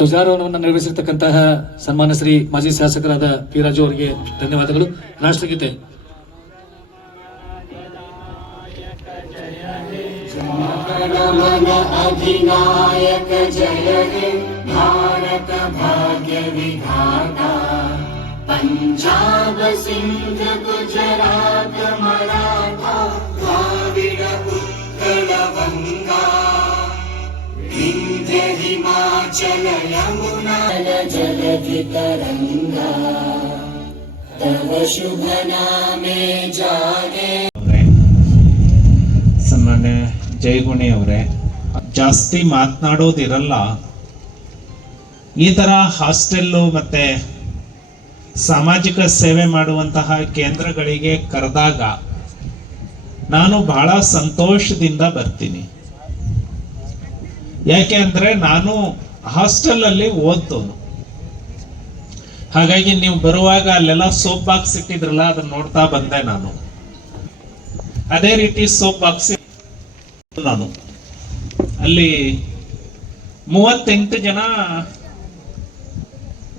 ಧ್ವಜಾರೋಹಣವನ್ನು ನೆರವೇರಿಸಿರ್ತಕ್ಕಂತಹ ಸನ್ಮಾನ್ಯ ಶ್ರೀ ಮಾಜಿ ಶಾಸಕರಾದ ಪಿ ರಾಜು ಅವರಿಗೆ ಧನ್ಯವಾದಗಳು. ರಾಷ್ಟ್ರಗೀತೆ. अधिनायक जय हे भारत भाग्य विधाता पंजाब सिंध गुजरात मराठा द्राविड उत्कल गंगा विंध्य हिमाचल यमुना जलधि तरंगा तव शुभ नामे जागे. ಸನ್ಮಾನ್ಯ ಜಯಗುಣಿ ಅವರೇ, ಜಾಸ್ತಿ ಮಾತನಾಡೋದಿರಲ್ಲ. ಈ ತರ ಹಾಸ್ಟೆಲ್ಲು ಮತ್ತೆ ಸಾಮಾಜಿಕ ಸೇವೆ ಮಾಡುವಂತಹ ಕೇಂದ್ರಗಳಿಗೆ ಕರೆದಾಗ ನಾನು ಬಹಳ ಸಂತೋಷದಿಂದ ಬರ್ತೀನಿ. ಯಾಕೆ ಅಂದ್ರೆ ನಾನು ಹಾಸ್ಟೆಲ್ ಅಲ್ಲಿ ಓದ್ದೋನು. ಹಾಗಾಗಿ ನೀವು ಬರುವಾಗ ಅಲ್ಲೆಲ್ಲ ಸೋಪ್ ಬಾಕ್ಸ್ ಇಟ್ಟಿದ್ರಲ್ಲ, ಅದನ್ನ ನೋಡ್ತಾ ಬಂದೆ ನಾನು. ಅದೇ ರೀತಿ ಸೋಪ್ ಬಾಕ್ಸ್ ನಾನು ಅಲ್ಲಿ 38 ಜನ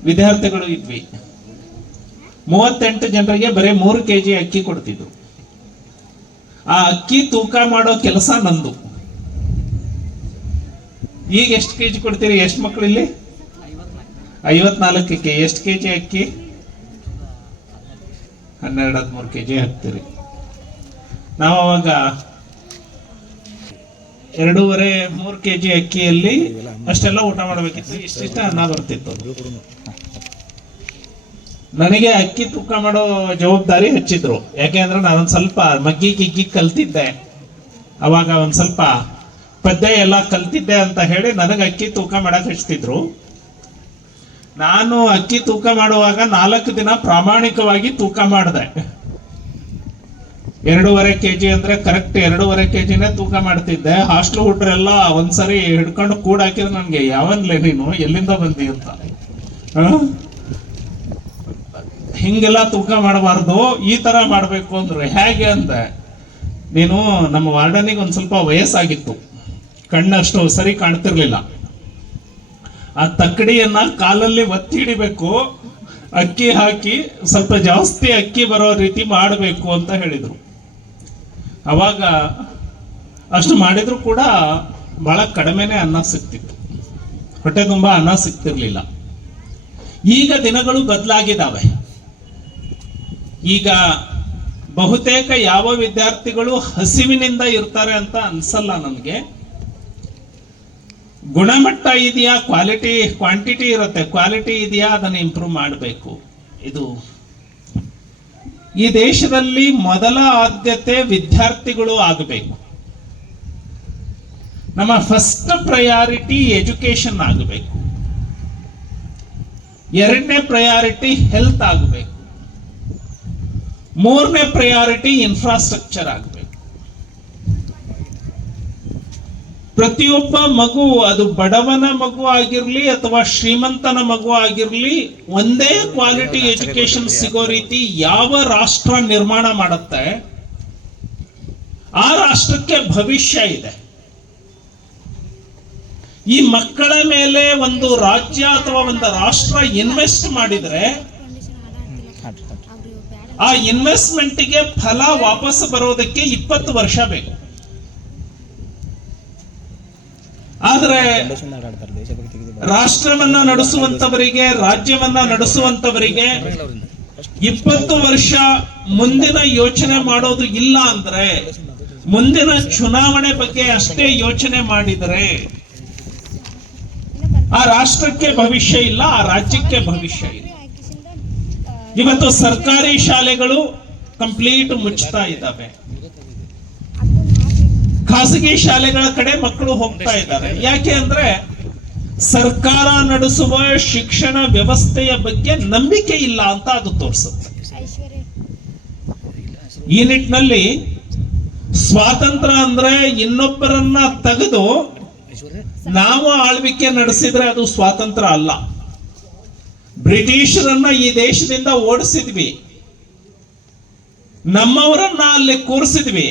ವಿದ್ಯಾರ್ಥಿಗಳು ಇದ್ವಿ. 38 ಜನರಿಗೆ ಬರೀ 3 kg ಅಕ್ಕಿ ಕೊಡ್ತಿದ್ರು. ಆ ಅಕ್ಕಿ ತೂಕ ಮಾಡೋ ಕೆಲಸ ನಂದು. ಈಗ ಎಷ್ಟು kg ಕೊಡ್ತೀರಿ? ಎಷ್ಟು ಮಕ್ಕಳು ಇಲ್ಲಿ? 54ಕ್ಕೆ ಎಷ್ಟು kg ಅಕ್ಕಿ? 12-13 kg ಹಾಕ್ತೀರಿ. ನಾವು ಅವಾಗ 2.5-3 kg ಅಕ್ಕಿಯಲ್ಲಿ ಅಷ್ಟೆಲ್ಲ ಊಟ ಮಾಡಬೇಕಿತ್ತು. ಇಷ್ಟಿಷ್ಟ ಅನ್ನ ಬರ್ತಿತ್ತು. ನನಗೆ ಅಕ್ಕಿ ತೂಕ ಮಾಡೋ ಜವಾಬ್ದಾರಿ ಹಚ್ಚಿದ್ರು. ಯಾಕೆಂದ್ರೆ ನಾನೊಂದ್ ಸ್ವಲ್ಪ ಮಗ್ಗಿ ಗಿಗ್ಗಿ ಕಲ್ತಿದ್ದೆ, ಅವಾಗ ಒಂದ್ ಸ್ವಲ್ಪ ಪದ್ಯ ಎಲ್ಲ ಕಲ್ತಿದ್ದೆ ಅಂತ ಹೇಳಿ ನನಗೆ ಅಕ್ಕಿ ತೂಕ ಮಾಡಕ್ ಹಚ್ತಿದ್ರು. ನಾನು ಅಕ್ಕಿ ತೂಕ ಮಾಡುವಾಗ 4 ದಿನ ಪ್ರಾಮಾಣಿಕವಾಗಿ ತೂಕ ಮಾಡಿದೆ. 2.5 kg ಅಂದ್ರೆ ಕರೆಕ್ಟ್ 2.5 kgನೇ ತೂಕ ಮಾಡ್ತಿದ್ದೆ. ಹಾಸ್ಟೆಲ್ ಹುಡ್ರೆಲ್ಲ ಒಂದ್ಸರಿ ಹಿಡ್ಕೊಂಡು ಕೂಡ ಹಾಕಿದ್ರೆ ನನ್ಗೆ ಯಾವನ್ಲೇ ನೀನು ಎಲ್ಲಿಂದ ಬಂದಿ ಅಂತ. ಹಿಂಗೆಲ್ಲ ತೂಕ ಮಾಡಬಾರ್ದು, ಈ ತರ ಮಾಡ್ಬೇಕು ಅಂದ್ರೆ ಹೇಗೆ ಅಂದೆ. ನೀನು ನಮ್ಮ ವಾರ್ಡನಿಗೆ ಒಂದ್ ಸ್ವಲ್ಪ ವಯಸ್ಸಾಗಿತ್ತು, ಕಣ್ಣಷ್ಟು ಸರಿ ಕಾಣ್ತಿರ್ಲಿಲ್ಲ. ಆ ತಕ್ಕಡಿಯನ್ನ ಕಾಲಲ್ಲಿ ಒತ್ತಿ ಹಿಡಿಬೇಕು, ಅಕ್ಕಿ ಹಾಕಿ ಸ್ವಲ್ಪ ಜಾಸ್ತಿ ಅಕ್ಕಿ ಬರೋ ರೀತಿ ಮಾಡಬೇಕು ಅಂತ ಹೇಳಿದ್ರು. ಅವಾಗ ಅಷ್ಟು ಮಾಡಿದ್ರು ಕೂಡ ಬಹಳ ಕಡಿಮೆನೆ ಅನ್ನ ಸಿಕ್ತಿತ್ತು, ಹೊಟ್ಟೆ ತುಂಬಾ ಅನ್ನ ಸಿಕ್ತಿರ್ಲಿಲ್ಲ. ಈಗ ದಿನಗಳು ಬದಲಾಗಿದ್ದಾವೆ. ಈಗ ಬಹುತೇಕ ಯಾವ ವಿದ್ಯಾರ್ಥಿಗಳು ಹಸಿವಿನಿಂದ ಇರ್ತಾರೆ ಅಂತ ಅನ್ಸಲ್ಲ ನನಗೆ. ಗುಣಮಟ್ಟ ಇದೆಯಾ, ಕ್ವಾಂಟಿಟಿ ಇರುತ್ತೆ, ಕ್ವಾಲಿಟಿ ಇದೆಯಾ, ಅದನ್ನು ಇಂಪ್ರೂವ್ ಮಾಡಬೇಕು. ಇದು ಈ ದೇಶದಲ್ಲಿ ಮೊದಲ ಆದ್ಯತೆ ವಿದ್ಯಾರ್ಥಿಗಳು ಆಗಬೇಕು. ನಮ್ಮ ಫಸ್ಟ್ ಪ್ರಯಾರಿಟಿ ಎಜುಕೇಶನ್ ಆಗಬೇಕು. 2ನೇ ಪ್ರಯಾರಿಟಿ ಹೆಲ್ತ್ ಆಗಬೇಕು. 3ನೇ ಪ್ರಯಾರಿಟಿ ಇನ್ಫ್ರಾಸ್ಟ್ರಕ್ಚರ್ ಆಗಬೇಕು. ಪ್ರತಿಯೊಬ್ಬ ಮಗು, ಅದು ಬಡವನ ಮಗು ಆಗಿರ್ಲಿ ಅಥವಾ ಶ್ರೀಮಂತನ ಮಗು ಆಗಿರ್ಲಿ, ಒಂದೇ ಕ್ವಾಲಿಟಿ ಎಜುಕೇಶನ್ ಸಿಗೋ ರೀತಿ ಯಾವ ರಾಷ್ಟ್ರ ನಿರ್ಮಾಣ ಮಾಡುತ್ತೆ, ಆ ರಾಷ್ಟ್ರಕ್ಕೆ ಭವಿಷ್ಯ ಇದೆ. ಈ ಮಕ್ಕಳ ಮೇಲೆ ಒಂದು ರಾಜ್ಯ ಅಥವಾ ಒಂದು ರಾಷ್ಟ್ರ ಇನ್ವೆಸ್ಟ್ ಮಾಡಿದ್ರೆ ಆ ಇನ್ವೆಸ್ಟ್ಮೆಂಟ್ಗೆ ಫಲ ವಾಪಸ್ ಬರೋದಕ್ಕೆ 20 ವರ್ಷ ಬೇಕು. ಆದ್ರೆ ರಾಷ್ಟ್ರವನ್ನ ನಡೆಸುವಂತವರಿಗೆ, ರಾಜ್ಯವನ್ನ ನಡೆಸುವಂತವರಿಗೆ 20 ವರ್ಷ ಮುಂದಿನ ಯೋಚನೆ ಮಾಡೋದು ಇಲ್ಲ ಅಂದ್ರೆ, ಮುಂದಿನ ಚುನಾವಣೆ ಬಗ್ಗೆ ಅಷ್ಟೇ ಯೋಚನೆ ಮಾಡಿದರೆ ಆ ರಾಷ್ಟ್ರಕ್ಕೆ ಭವಿಷ್ಯ ಇಲ್ಲ, ಆ ರಾಜ್ಯಕ್ಕೆ ಭವಿಷ್ಯ ಇಲ್ಲ. ಇವತ್ತು ಸರ್ಕಾರಿ ಶಾಲೆಗಳು ಕಂಪ್ಲೀಟ್ ಮುಚ್ಚುತ್ತಾ ಇದ್ದಾವೆ. ಖಾಸಗಿ ಶಾಲೆಗಳ ಕಡೆ ಮಕ್ಕಳು ಹೋಗ್ತಾ ಇದ್ದಾರೆ. ಯಾಕೆ ಅಂದ್ರೆ ಸರ್ಕಾರ ನಡೆಸುವ ಶಿಕ್ಷಣ ವ್ಯವಸ್ಥೆಯ ಬಗ್ಗೆ ನಂಬಿಕೆ ಇಲ್ಲ ಅಂತ ಅದು ತೋರಿಸುತ್ತೆ. ಈ ನಿಟ್ಟಿನಲ್ಲಿ ಸ್ವಾತಂತ್ರ್ಯ ಅಂದ್ರೆ ಇನ್ನೊಬ್ಬರನ್ನ ತೆಗೆದು ನಾವು ಆಳ್ವಿಕೆ ನಡೆಸಿದ್ರೆ ಅದು ಸ್ವಾತಂತ್ರ್ಯ ಅಲ್ಲ. ಬ್ರಿಟಿಷರನ್ನ ಈ ದೇಶದಿಂದ ಓಡಿಸಿದ್ವಿ, ನಮ್ಮವರನ್ನ ಅಲ್ಲಿ ಕೂರಿಸಿದ್ವಿ.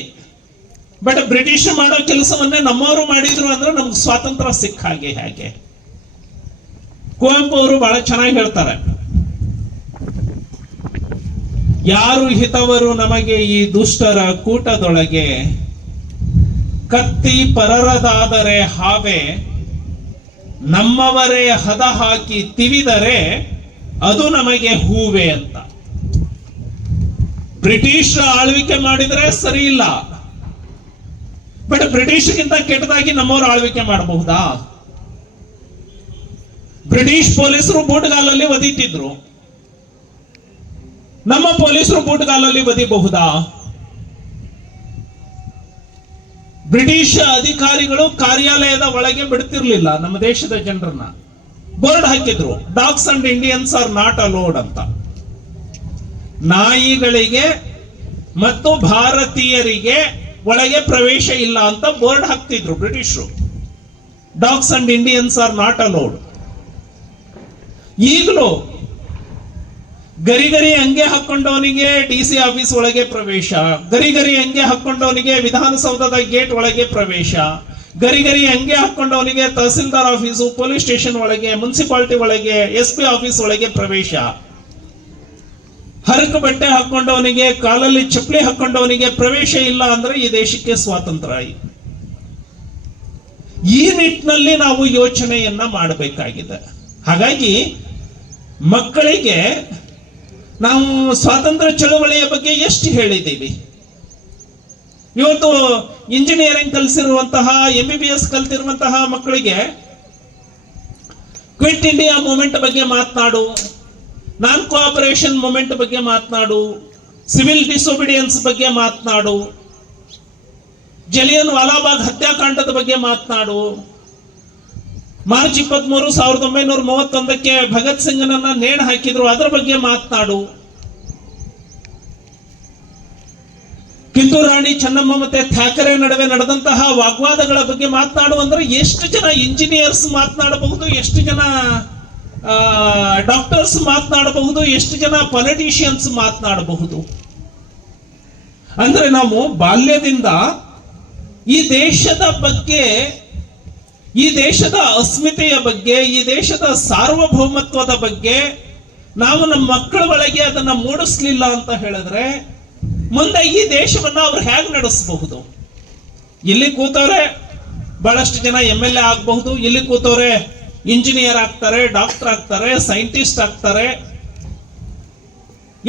ಬಟ್ ಬ್ರಿಟಿಷ್ ಮಾಡೋ ಕೆಲಸವನ್ನೇ ನಮ್ಮವರು ಮಾಡಿದ್ರು ಅಂದ್ರೆ ನಮ್ಗೆ ಸ್ವಾತಂತ್ರ್ಯ ಸಿಕ್ಕ ಹಾಗೆ. ಹೇಗೆ ಕುವೆಂಪು ಅವರು ಬಹಳ ಚೆನ್ನಾಗಿ ಹೇಳ್ತಾರೆ, ಯಾರು ಹಿತವರು ನಮಗೆ ಈ ದುಷ್ಟರ ಕೂಟದೊಳಗೆ, ಕತ್ತಿ ಪರರದಾದರೆ ಹಾವೆ, ನಮ್ಮವರೇ ಹದ ಹಾಕಿ ತಿವಿದರೆ ಅದು ನಮಗೆ ಹೂವೆ ಅಂತ. ಬ್ರಿಟಿಷರ ಆಳ್ವಿಕೆ ಮಾಡಿದ್ರೆ ಸರಿ ಇಲ್ಲ, ಬಟ್ ಬ್ರಿಟಿಷ್ಗಿಂತ ಕೆಟ್ಟದಾಗಿ ನಮ್ಮವರು ಆಳ್ವಿಕೆ ಮಾಡಬಹುದಾ? ಬ್ರಿಟಿಷ್ ಪೊಲೀಸರು ಬೂಟ್ಗಾಲಲ್ಲಿ ಒದಿತಿದ್ರು, ನಮ್ಮ ಪೊಲೀಸರು ಬೂಟ್ಗಾಲಲ್ಲಿ ಒದಿಬಹುದಾ? ಬ್ರಿಟಿಷ್ ಅಧಿಕಾರಿಗಳು ಕಾರ್ಯಾಲಯದ ಒಳಗೆ ಬಿಡ್ತಿರ್ಲಿಲ್ಲ ನಮ್ಮ ದೇಶದ ಜನರನ್ನ, ಬೋರ್ಡ್ ಹಾಕಿದ್ರು, dogs and Indians are not allowed ಅಂತ. ನಾಯಿಗಳಿಗೆ ಮತ್ತು ಭಾರತೀಯರಿಗೆ ಒಳಗೆ ಪ್ರವೇಶ ಇಲ್ಲ ಅಂತ ಬೋರ್ಡ್ ಹಾಕ್ತಿದ್ರು ಬ್ರಿಟಿಷರು. Dogs and Indians are not allowed. ಈಗಲೂ ಗರಿ ಅಂಗೆ ಹಾಕೊಂಡವನಿಗೆ ಡಿಸಿ ಆಫೀಸ್ ಒಳಗೆ ಪ್ರವೇಶ, ಗರಿ ಅಂಗೆ ಹಾಕೊಂಡವನಿಗೆ ವಿಧಾನಸೌಧದ ಗೇಟ್ ಒಳಗೆ ಪ್ರವೇಶ, ಗರಿ ಅಂಗೆ ಹಾಕೊಂಡವನಿಗೆ ತಹಸೀಲ್ದಾರ್ ಆಫೀಸು, ಪೊಲೀಸ್ ಸ್ಟೇಷನ್ ಒಳಗೆ, ಮುನ್ಸಿಪಾಲಿಟಿ ಒಳಗೆ, SP ಆಫೀಸ್ ಒಳಗೆ ಪ್ರವೇಶ. ಹರಕ ಬಟ್ಟೆ ಹಾಕೊಂಡವನಿಗೆ, ಕಾಲಲ್ಲಿ ಚಪ್ಪಲಿ ಹಾಕೊಂಡವನಿಗೆ ಪ್ರವೇಶ ಇಲ್ಲ ಅಂದ್ರೆ ಈ ದೇಶಕ್ಕೆ ಸ್ವಾತಂತ್ರ್ಯ. ಈ ನಿಟ್ಟಿನಲ್ಲಿ ನಾವು ಯೋಚನೆಯನ್ನ ಮಾಡಬೇಕಾಗಿದೆ. ಹಾಗಾಗಿ ಮಕ್ಕಳಿಗೆ ನಾವು ಸ್ವಾತಂತ್ರ್ಯ ಚಳವಳಿಯ ಬಗ್ಗೆ ಎಷ್ಟು ಹೇಳಿದ್ದೀವಿ? ಇವತ್ತು ಇಂಜಿನಿಯರಿಂಗ್ ಕಲಿಸಿರುವಂತಹ, MBBS ಕಲ್ತಿರುವಂತಹ ಮಕ್ಕಳಿಗೆ ಕ್ವಿಟ್ ಇಂಡಿಯಾ ಮೂವ್ಮೆಂಟ್ ಬಗ್ಗೆ ಮಾತನಾಡು, ನಾನ್ ಕೋಆಪರೇಷನ್ ಮೂವ್ಮೆಂಟ್ ಬಗ್ಗೆ ಮಾತನಾಡು, ಸಿವಿಲ್ ಡಿಸೊಬಿಡಿಯನ್ಸ್ ಬಗ್ಗೆ ಮಾತನಾಡು, ಜಲಿಯನ್ ವಾಲಾಬಾಗ್ ಹತ್ಯಾಕಾಂಡದ ಬಗ್ಗೆ ಮಾತನಾಡು, ಮಾರ್ಚ್ 23, 1931ಕ್ಕೆ ಭಗತ್ ಸಿಂಗ್ನನ್ನ ನೇಣು ಹಾಕಿದ್ರು ಅದರ ಬಗ್ಗೆ ಮಾತನಾಡು, ಕಿತ್ತೂರು ರಾಣಿ ಚೆನ್ನಮ್ಮ ಮತ್ತೆ ಥ್ಯಾಕರೆ ನಡುವೆ ನಡೆದಂತಹ ವಾಗ್ವಾದಗಳ ಬಗ್ಗೆ ಮಾತನಾಡು ಅಂದ್ರೆ ಎಷ್ಟು ಜನ ಇಂಜಿನಿಯರ್ಸ್ ಮಾತನಾಡಬಹುದು, ಎಷ್ಟು ಜನ ಡಾಕ್ಟರ್ಸ್ ಮಾತನಾಡಬಹುದು, ಎಷ್ಟು ಜನ ಪೊಲಿಟಿಷಿಯನ್ಸ್ ಮಾತನಾಡಬಹುದು. ಅಂದ್ರೆ ನಾವು ಬಾಲ್ಯದಿಂದ ಈ ದೇಶದ ಬಗ್ಗೆ, ಈ ದೇಶದ ಅಸ್ಮಿತೆಯ ಬಗ್ಗೆ, ಈ ದೇಶದ ಸಾರ್ವಭೌಮತ್ವದ ಬಗ್ಗೆ ನಾವು ನಮ್ಮ ಮಕ್ಕಳ ಒಳಗೆ ಅದನ್ನ ಮೂಡಿಸ್ಲಿಲ್ಲ ಅಂತ ಹೇಳಿದ್ರೆ ಮುಂದೆ ಈ ದೇಶವನ್ನ ಅವ್ರು ಹೇಗೆ ನಡೆಸಬಹುದು? ಇಲ್ಲಿ ಕೂತವ್ರೆ ಬಹಳಷ್ಟು ಜನ MLA ಆಗಬಹುದು, ಇಲ್ಲಿ ಕೂತವ್ರೆ ಇಂಜಿನಿಯರ್ ಆಗ್ತಾರೆ, ಡಾಕ್ಟರ್ ಆಗ್ತಾರೆ, ಸೈಂಟಿಸ್ಟ್ ಆಗ್ತಾರೆ.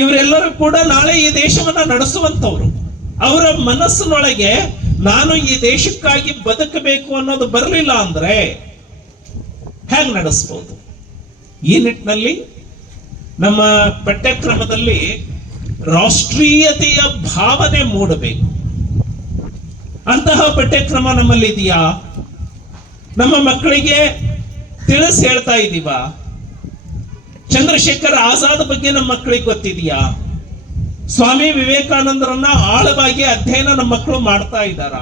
ಇವರೆಲ್ಲರೂ ಕೂಡ ನಾಳೆ ಈ ದೇಶವನ್ನ ನಡೆಸುವಂತವ್ರು. ಅವರ ಮನಸ್ಸಿನೊಳಗೆ ನಾನು ಈ ದೇಶಕ್ಕಾಗಿ ಬದುಕಬೇಕು ಅನ್ನೋದು ಬರಲಿಲ್ಲ ಅಂದ್ರೆ ಹೇಗೆ ನಡೆಸಬಹುದು? ಈ ನಿಟ್ಟಿನಲ್ಲಿ ನಮ್ಮ ಪಠ್ಯಕ್ರಮದಲ್ಲಿ ರಾಷ್ಟ್ರೀಯತೆಯ ಭಾವನೆ ಮೂಡಬೇಕು. ಅಂತಹ ಪಠ್ಯಕ್ರಮ ನಮ್ಮಲ್ಲಿ ಇದೆಯಾ? ನಮ್ಮ ಮಕ್ಕಳಿಗೆ ತಿಳಿಸಿ ಹೇಳ್ತಾ ಇದ್ದೀವ? ಚಂದ್ರಶೇಖರ್ ಆಜಾದ್ ಬಗ್ಗೆ ನಮ್ಮ ಮಕ್ಕಳಿಗೆ ಗೊತ್ತಿದೆಯಾ? ಸ್ವಾಮಿ ವಿವೇಕಾನಂದರನ್ನ ಆಳವಾಗಿ ಅಧ್ಯಯನ ನಮ್ಮ ಮಕ್ಕಳು ಮಾಡ್ತಾ ಇದ್ದಾರ?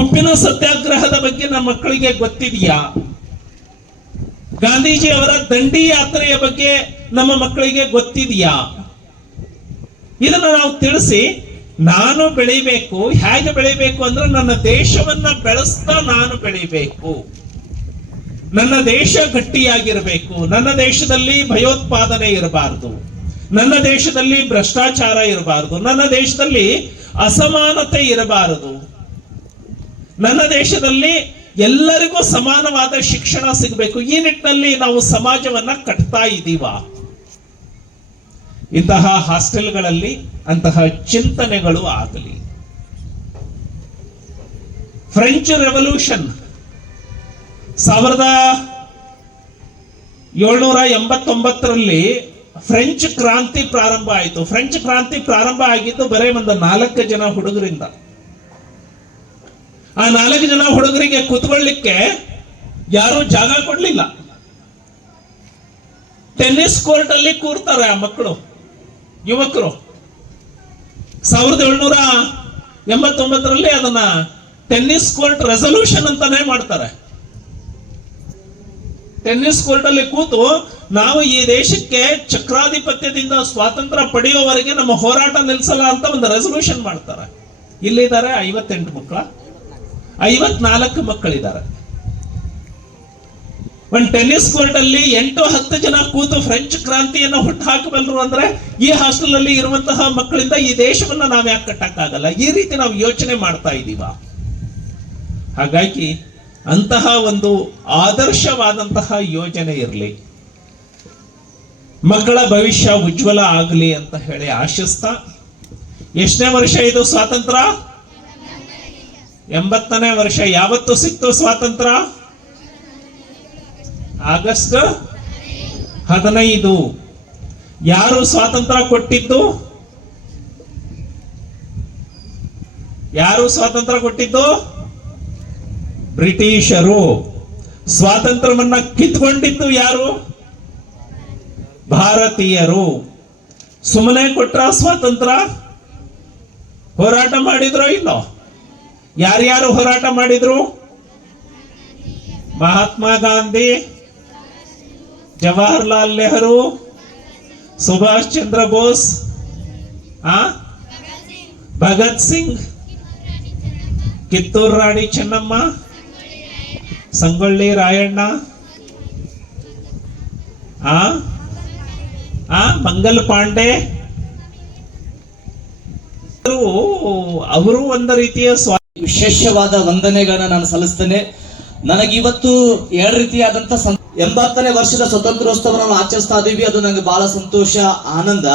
ಉಪ್ಪಿನ ಸತ್ಯಾಗ್ರಹದ ಬಗ್ಗೆ ನಮ್ಮ ಮಕ್ಕಳಿಗೆ ಗೊತ್ತಿದೆಯಾ? ಗಾಂಧೀಜಿ ಅವರ ದಂಡಿ ಯಾತ್ರೆಯ ಬಗ್ಗೆ ನಮ್ಮ ಮಕ್ಕಳಿಗೆ ಗೊತ್ತಿದೆಯಾ? ಇದನ್ನ ನಾವು ತಿಳಿಸಿ ನಾನು ಬೆಳಿಬೇಕು. ಹೇಗೆ ಬೆಳಿಬೇಕು ಅಂದ್ರೆ ನನ್ನ ದೇಶವನ್ನ ಬೆಳೆಸ್ತಾ ನಾನು ಬೆಳಿಬೇಕು. ನನ್ನ ದೇಶ ಗಟ್ಟಿಯಾಗಿರಬೇಕು. ನನ್ನ ದೇಶದಲ್ಲಿ ಭಯೋತ್ಪಾದನೆ ಇರಬಾರದು. ನನ್ನ ದೇಶದಲ್ಲಿ ಭ್ರಷ್ಟಾಚಾರ ಇರಬಾರದು. ನನ್ನ ದೇಶದಲ್ಲಿ ಅಸಮಾನತೆ ಇರಬಾರದು. ನನ್ನ ದೇಶದಲ್ಲಿ ಎಲ್ಲರಿಗೂ ಸಮಾನವಾದ ಶಿಕ್ಷಣ ಸಿಗಬೇಕು. ಈ ನಿಟ್ಟಿನಲ್ಲಿ ನಾವು ಸಮಾಜವನ್ನ ಕಟ್ತಾ ಇದ್ದೀವ? ಇಂತಹ ಹಾಸ್ಟೆಲ್ಗಳಲ್ಲಿ ಅಂತಹ ಚಿಂತನೆಗಳು ಆಗಲಿ. ಫ್ರೆಂಚ್ ರೆವಲ್ಯೂಷನ್ 1789ರಲ್ಲಿ ಫ್ರೆಂಚ್ ಕ್ರಾಂತಿ ಪ್ರಾರಂಭ ಆಯಿತು. ಫ್ರೆಂಚ್ ಕ್ರಾಂತಿ ಪ್ರಾರಂಭ ಆಗಿದ್ದು ಬರೇ ಒಂದು 4 ಜನ ಹುಡುಗರಿಂದ. ಆ 4 ಜನ ಹುಡುಗರಿಗೆ ಕೂತ್ಕೊಳ್ಳಿಕ್ಕೆ ಯಾರು ಜಾಗ ಕೊಡ್ಲಿಲ್ಲ. ಟೆನ್ನಿಸ್ ಕೋರ್ಟ್ ಅಲ್ಲಿ ಕೂರ್ತಾರೆ ಆ ಮಕ್ಕಳು, ಯುವಕರು. 1789ರಲ್ಲಿ ಅದನ್ನ ಟೆನ್ನಿಸ್ ಕೋರ್ಟ್ ರೆಸಲ್ಯೂಷನ್ ಅಂತಾನೆ ಮಾಡ್ತಾರೆ. ಟೆನ್ನಿಸ್ ಕೋರ್ಟ್ ಅಲ್ಲಿ ಕೂತು ನಾವು ಈ ದೇಶಕ್ಕೆ ಚಕ್ರಾಧಿಪತ್ಯದಿಂದ ಸ್ವಾತಂತ್ರ್ಯ ಪಡೆಯುವವರೆಗೆ ನಮ್ಮ ಹೋರಾಟ ನಿಲ್ಲಿಸಲ್ಲ ಅಂತ ಒಂದು ರೆಸಲ್ಯೂಷನ್ ಮಾಡ್ತಾರೆ. ಇಲ್ಲಿದ್ದಾರೆ 58 ಮಕ್ಕಳ, 54 ಮಕ್ಕಳಿದ್ದಾರೆ. ಒಂದು ಟೆನ್ನಿಸ್ ಕೋರ್ಟ್ ಅಲ್ಲಿ 8-10 ಜನ ಕೂತು ಫ್ರೆಂಚ್ ಕ್ರಾಂತಿಯನ್ನು ಹುಟ್ಟು ಹಾಕಬಲ್ಲರು ಅಂದ್ರೆ ಈ ಹಾಸ್ಟೆಲ್ ಅಲ್ಲಿ ಇರುವಂತಹ ಮಕ್ಕಳಿಂದ ಈ ದೇಶವನ್ನ ನಾವ್ ಯಾಕೆ ಕಟ್ಟಕ್ಕಾಗಲ್ಲ? ಈ ರೀತಿ ನಾವು ಯೋಚನೆ ಮಾಡ್ತಾ ಇದ್ದೀವ. ಹಾಗಾಗಿ ಅಂತಹ ಒಂದು ಆದರ್ಶವಾದಂತಹ ಯೋಜನೆ ಇರಲಿ, ಮಕ್ಕಳ ಭವಿಷ್ಯ ಉಜ್ವಲ ಆಗಲಿ ಅಂತ ಹೇಳಿ ಆಶಿಸ್ತಾ, ಎಷ್ಟನೇ ವರ್ಷ ಇದು ಸ್ವಾತಂತ್ರ್ಯ? 80ನೇ ವರ್ಷ. ಯಾವತ್ತು ಸಿಕ್ತು ಸ್ವಾತಂತ್ರ್ಯ? ಆಗಸ್ಟ್ 15. ಯಾರು ಸ್ವಾತಂತ್ರ್ಯ ಕೊಟ್ಟಿದ್ದು? ಯಾರು ಸ್ವಾತಂತ್ರ್ಯ ಕೊಟ್ಟಿದ್ದು? ಬ್ರಿಟಿಷರು. ಸ್ವಾತಂತ್ರ್ಯವನ್ನ ಕಿತ್ಕೊಂಡಿದ್ದು ಯಾರು? ಭಾರತೀಯರು. ಸುಮ್ಮನೆ ಕೊಟ್ರ ಸ್ವಾತಂತ್ರ್ಯ? ಹೋರಾಟ ಮಾಡಿದ್ರೋ ಇಲ್ಲೋ? ಯಾರ್ಯಾರು ಹೋರಾಟ ಮಾಡಿದ್ರು? ಮಹಾತ್ಮ ಗಾಂಧಿ, ಜವಾಹರ್ಲಾಲ್ ನೆಹರು, ಸುಭಾಷ್ ಚಂದ್ರ ಬೋಸ್, ಭಗತ್ ಸಿಂಗ್, ಕಿತ್ತೂರು ರಾಣಿ ಚೆನ್ನಮ್ಮ, ಸಂಗೊಳ್ಳಿ ರಾಯಣ್ಣ, ಮಂಗಲ್ ಪಾಂಡೆ. ಅವರು ಒಂದು ರೀತಿಯ ವಿಶೇಷವಾದ ವಂದನೆಗಳನ್ನ ನಾನು ಸಲ್ಲಿಸ್ತೇನೆ. ನನಗಿವತ್ತು 2 ರೀತಿಯಾದಂತ 80ನೇ ವರ್ಷದ ಸ್ವತಂತ್ರೋತ್ಸವ ನಾವು ಆಚರಿಸ್ತಾ ಇದೀವಿ. ಅದು ನನಗೆ ಬಹಳ ಸಂತೋಷ, ಆನಂದ.